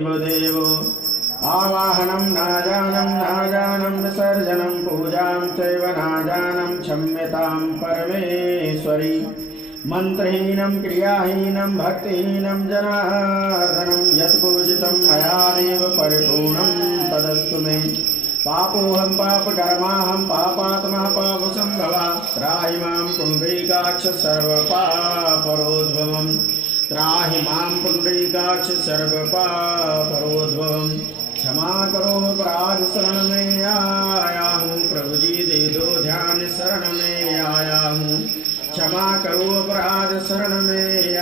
देवो आवाहनं नाजानं विसर्जनं पूजां चैव नाजानं क्षम्यतां परमेश्वरी। मन्त्रहीनं क्रियाहीनं भक्तिहीनं जनार्दनं यत्पूजितं मया देव परिपूर्णं तदस्तु मे। पापोऽहं पापकर्माहं पापात्मा पापसम्भवा त्राहि मां पुण्डरीकाक्ष सर्वपापरोद्भवम्। त्राहि मां पुण्डरीकाक्ष सर्वपापरोद्भवम्। क्षमा करो अपराध शरण में आया हूँ, प्रभु जी दे दो ध्यान शरण में आया हूँ। क्षमा करो अपराध शरण में